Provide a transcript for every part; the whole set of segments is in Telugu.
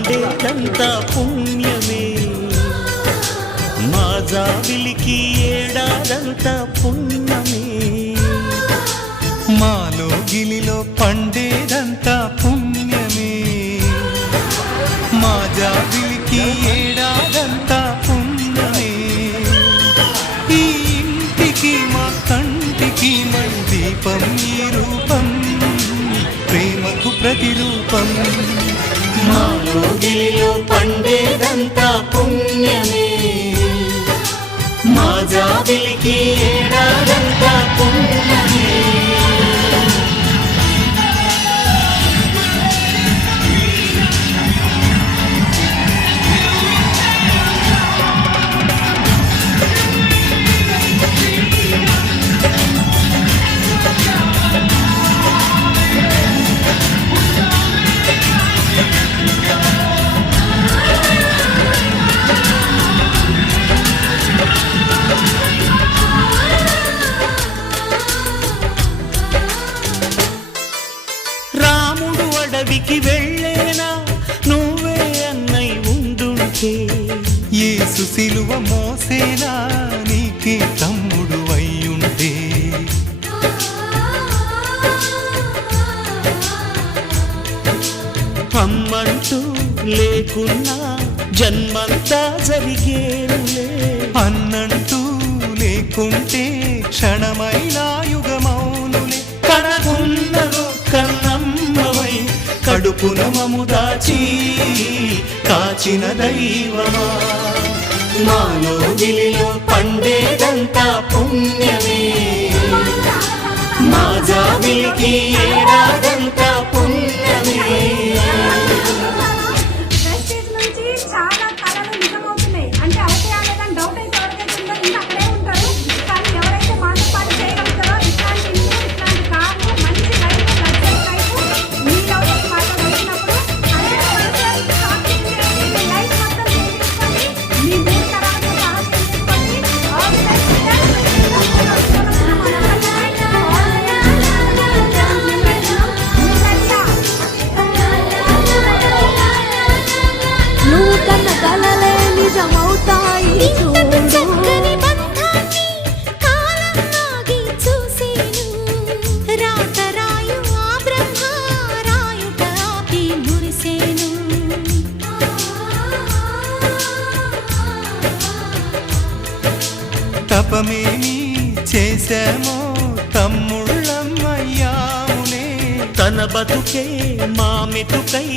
పండేదంతా పుణ్యమే మా జాబిలికి ఏడాదంతా పుణ్యమే మాలో గిలిలో పండేదంతా పుణ్యమే మా జాబిలికి ఏడాదంతా పుణ్యమే ఈ ఇంటికి మా కంటికి మై దీపం ఈ రూపం ప్రేమకు ప్రతిరూపం మాలో గిలిలో పండేదంతా పుణ్యమే మా జాబిలికి ఏడాదంతా పుణ్యమే అడవికి వెళ్ళేనా నువ్వే అన్నై ఉండుంటే యేసు సిలువ మోసేనా నీకే తమ్ముడు అయ్యుంటే అమ్మంటూ లేకున్నా జన్మంతా జరిగేనులే అన్నంటూ లేకుంటే క్షణమైనా యుగమౌనులే కనకున్నదో కన్నమ్మవై కడుపున మము దాచి కాచిన దైవమా మాలో గిలిలో పండేదంతా పుణ్యమే మా జాబిలికి ఏడాదంతా పుణ్యమే తపమేమి చేశామో తమ్ముళ్ళమ్మయ్యాములే తన బతుకే మా మెతుకై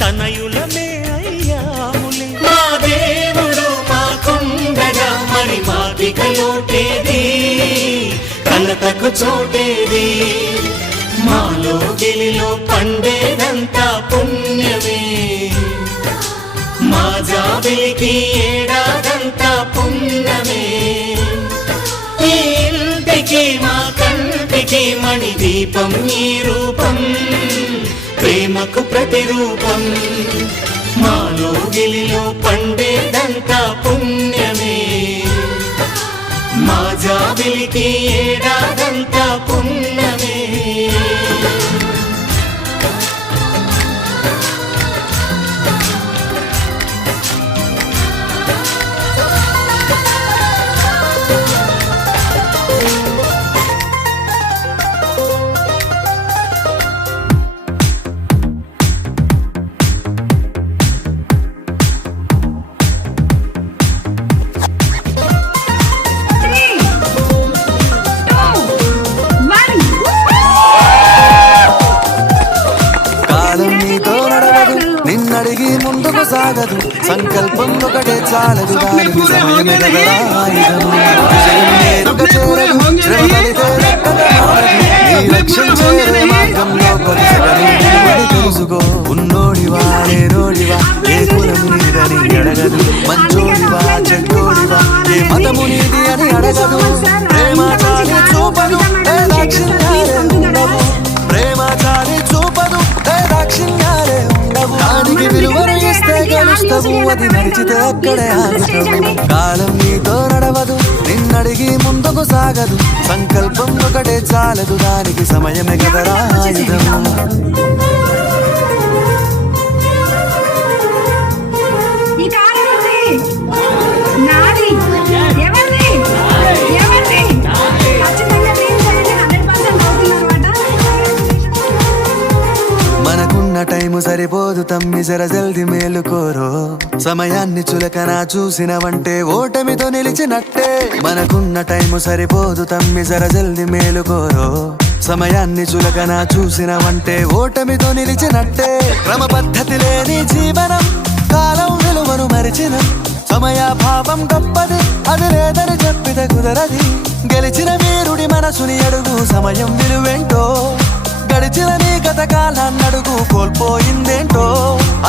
తనయులమే అయ్యాములే మా దేవుడు మాకుండగా మరి మాకిక లోటేది కలతకు చోటేది మాలో గిలిలో పండేదంతా పుణ్యమే మా జాబిలికి ఏడాదంతా పుణ్యమే ఈ ఇంటికి మా కంటికి మణి దీపం ఈ రూపం ప్రేమకు ప్రతిరూపం మాలో గిలిలో పండేదంతా పుణ్యమే మా జాబిలికి ఏడాదంతా పుణ్యమే నిన్నడిగి ముందుకు సాగదు సంకల్పం ఒకటే చాలదు దానికి సమయమే కదరా ఆయుధము విజయం నేరుగా చేరదు శ్రమ ఫలితే నీ లక్ష్యం చేరే మార్గంలో కొనసాగని తెలుసుకో ఉన్నోడివా లేనోడివా ఏ కులం నీదని అడగదు మంచోడివా చెడ్డోడివా ఏ మతము నీది అని అడగదు ప్రేమ చాలి చూపదు ఏ దాక్షిణ్యాలే ఉండవు ప్రేమ చాలి చూపదు ఏ దాక్షిణ్యాలే ఉండవు దానికి విలువను ఇస్తే గెలుస్తావు అది నడిచితే అక్కడే ఆగుతావు కాలం నీతో నడవదు నిన్నడిగి ముందుకు సాగదు సంకల్పం ఒకటే చాలదు దానికి సమయమే కదరా ఆయుధము సరిపోదు తమ్మి జర జల్ది మేలుకోరో సమయాన్ని చులకన చూసినవంటే ఓటమితో నిలిచినట్టే మనకున్న టైము సరిపోదు తమ్మి జర జల్ది మేలుకోరో సమయాన్ని చులకన చూసినవంటే ఓటమితో నిలిచినట్టే క్రమ పద్ధతి లేని జీవనం కాలం విలువను మరిచిన సమయాభావం గొప్పది అది లేదని చెప్పితే కుదరది గెలిచిన వీరుడి మనసుని అడుగు సమయం విలువేంటో గడిచిన నీ గత కాలాన్నడుగు కోల్పోయిందేంటో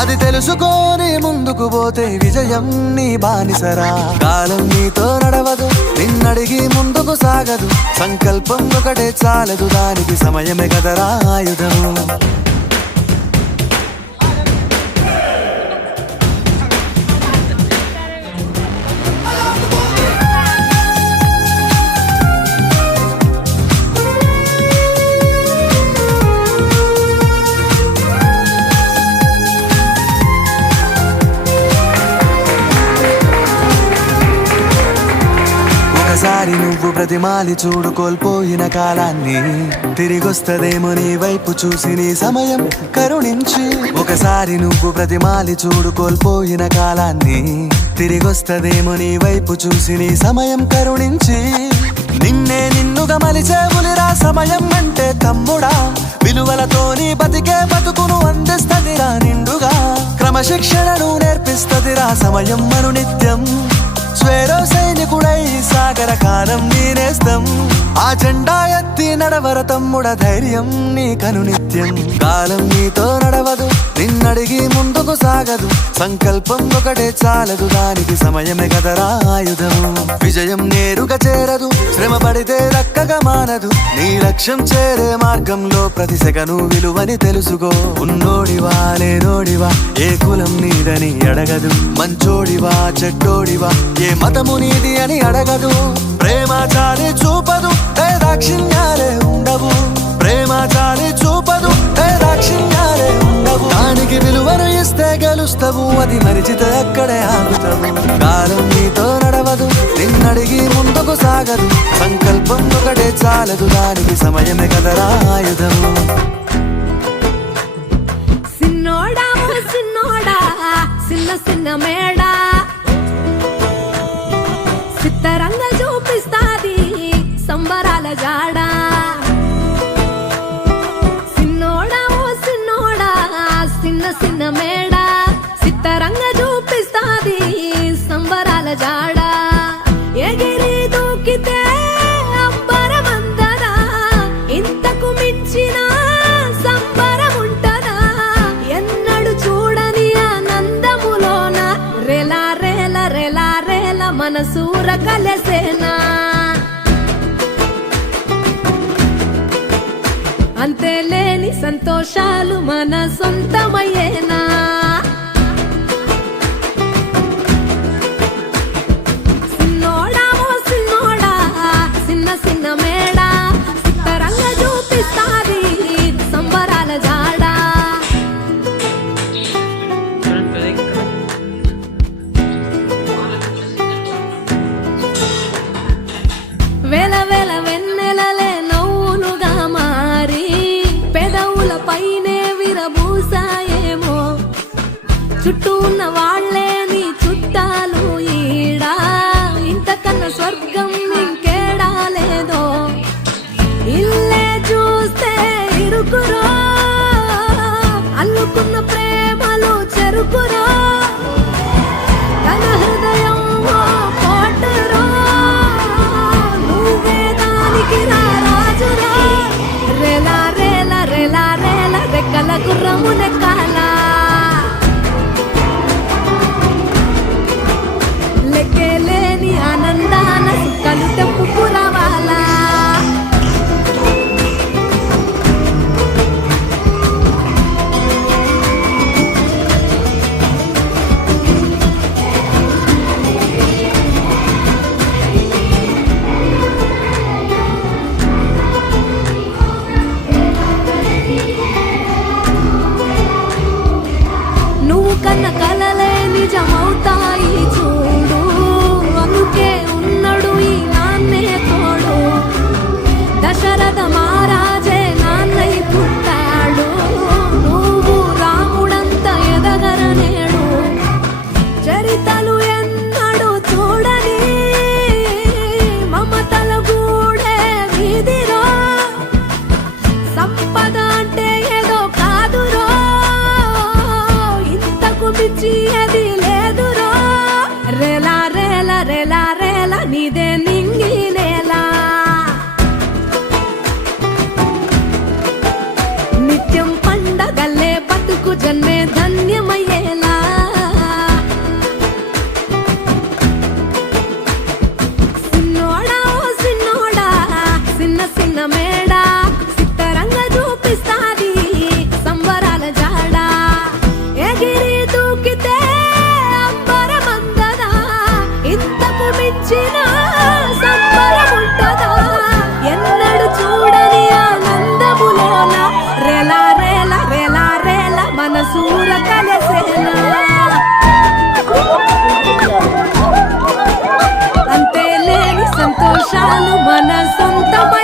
అది తెలుసుకొని ముందుకు పోతే విజయం నీ బానిసరా కాలం నీతో నడవదు నిన్నడిగి ముందుకు సాగదు సంకల్పం ఒకటే చాలదు దానికి సమయమే కదరా ఆయుధము ఒకసారి నువ్వు ప్రతిమాలి చూడు కోల్పోయిన కాలాన్ని తిరిగొస్తదేమో నీ వైపు చూసి నీ సమయం కరుణించి ఒకసారి నువ్వు ప్రతిమాలి చూడు కోల్పోయిన కాలాన్ని తిరిగొస్తదేమో నీ వైపు చూసి నీ సమయం కరుణించి నిన్నే నిన్నుగా మలిచేవులిరా సమయం అంటే తమ్ముడా విలువలతోని బతికే బతుకును అందిస్తదిరా నిండుగా క్రమశిక్షణను నేర్పిస్తదిరా సమయం మను నిత్యం స్వేరో సైనికుడై సాగర కాలం నీనేస్తం ఆ జెండా ఎత్తి నడవర తమ్ముడ ధైర్యం నీ కను నిత్యం కాలం నీతో నడవదు నిన్నడిగి ముందుకు సాగదు సంకల్పం ఒకటే చాలదు దానికి సమయమే కదరా ఆయుధము విజయం నేరుగా చేరదు శ్రమ పడితే దక్కగా మానదు నీ లక్ష్యం చేరే మార్గంలో ప్రతి సెకను విలువని తెలుసుకో ఉన్నోడివా లేనోడివా ఏ కులం నీదని అడగదు మంచోడివా చెడ్డోడివా ఏ మతము నీది అని అడగదు ప్రేమ చాలి చూపదు ఏ దాక్షిణ్యాలే ఉండవు ప్రేమ చాలి చూపదు ఏ దాక్షిణ్యాలే ఉండవు దానికి విలువను ఇస్తే గెలుస్తావు అది మరిచితే అక్కడే ఆగుతావు కాలం నీతో నడవదు నిన్నడిగి ముందుకు సాగదు సంకల్పం ఒకటే చాలదు దానికి సమయమే కదరా ఆయుధము సిన్నోడా సిన్నోడా సిన్న సిన్న మేడా సిత్తరంగ చూపిస్తాది సంబరాల జాడా సిన్నోడా ఓ సిన్నోడా సిన్న సిన్న మేడా సిత్తరంగ చూపిస్తాది సంబరాల జాడా ఎగిరి దూకితే అంబరమందరా ఇంతకు మించిన సంబరం ఉంటదా ఎన్నడు చూడని ఆనందములోన రెలా రేల రెలా రేల మనసూర కలసేనా అంతే లేని సంతోషాలు మన సొంతమయ్యేనా సిన్నోడా ఓ సిన్నోడా సిన్న సిన్న మేడా సిత్తరంగ చూపిస్తాది సంబరాల జాడా వేల వేల వెన్నెలలే నవ్వులుగా మారి పెదవుల పైనే విరబూసాయేమో చుట్టూ ఉన్న వాళ్లే నీ చుట్టాలు ఈడా ఇంతకన్నా స్వర్గం ఇంకేడా లేదో ఇల్లే చూస్తే ఇరుకురో అల్లుకున్న ప్రేమలు చెరుకురో తన హృదయం ఓ కోటరో నువ్వే దానికి రాజురా రేలా రేల రేలా రేల రెక్కల గుర్రము నెక్కాలా సాటి లేదురో రేలా రేలా రేలా రేలా నీదే నింగి నేలా నిత్యం పండగల్లే బతుకు జన్మే ధన్యమయ్యేలా సిన్నోడా ఓ సిన్నోడా సిన్న సిన్న మేడా సిత్తరంగా చూపిస్తాది సంబరాల జాడా ఎగిరి దూకితే అంబరమందదా ఇంతకు మించిన సంబరముంటదా ఎన్నడు చూడని ఆనందములోన రేలా రేలా రేలా రేలా మనసూర కలసేనా అంతే లేని సంతోషాలు మన సొంతమై